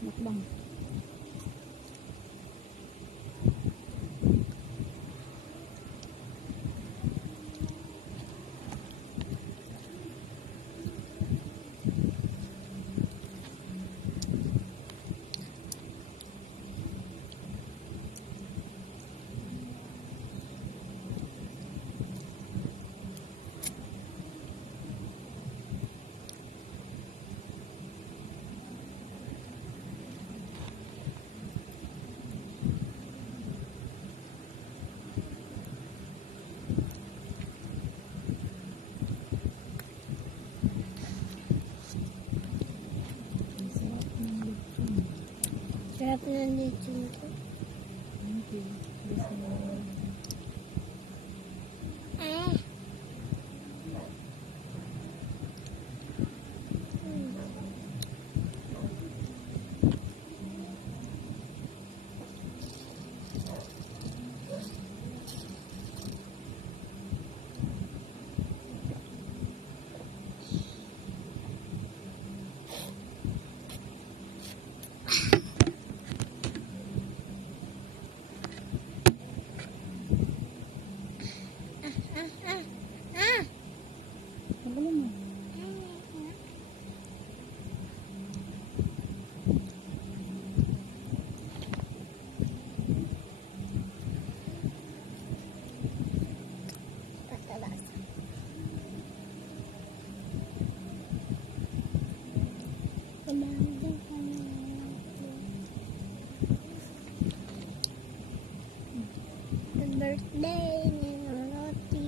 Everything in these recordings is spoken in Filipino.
Mukbang. Sarap ng lechon ko. Okay. Ah. Tanggalin mo. Patalas. Kumandang kami. Birthday ni Loti.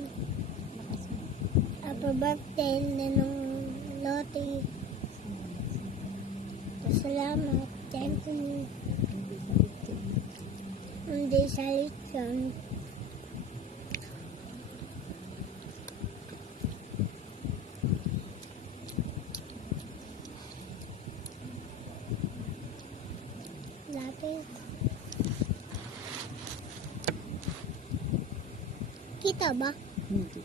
Happy birthday ni Loti. Salamat. Thank you. Hindi sa lechon. Lapit. Kita ba? Hindi.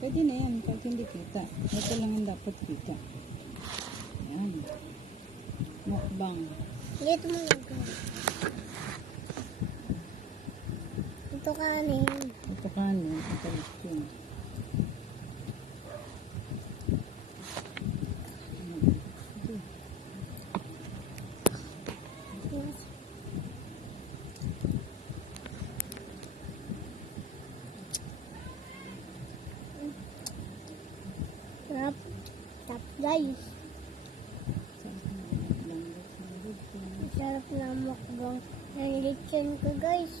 Pwede na yan pag hindi kita. Ito lang yung dapat kita. Ayan. Mukbang. Dito mo lang ko. Ito kanin. Ito kanin. Ito lechon. Sarap. Sarap guys. Sarap na mukbang ng lechon ko guys.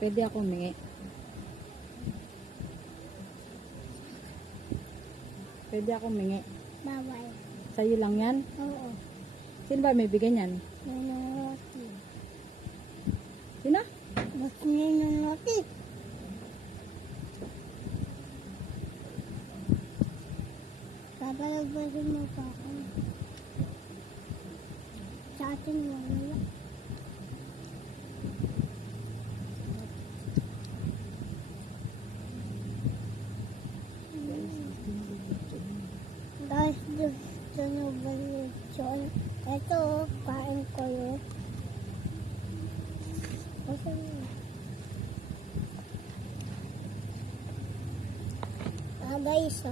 Pwede ako humingi. Pwede ako humingi. Bawal. Sa'yo lang yan? Oo. Sino ba may bigyan yan? Nanonoti. Sino? Mas nanonoti. Papalagbasin mo pa ako. Sa atin wala. Guys, gusto nyo ba lechon? Ito, kain ko yun. Kasi guys,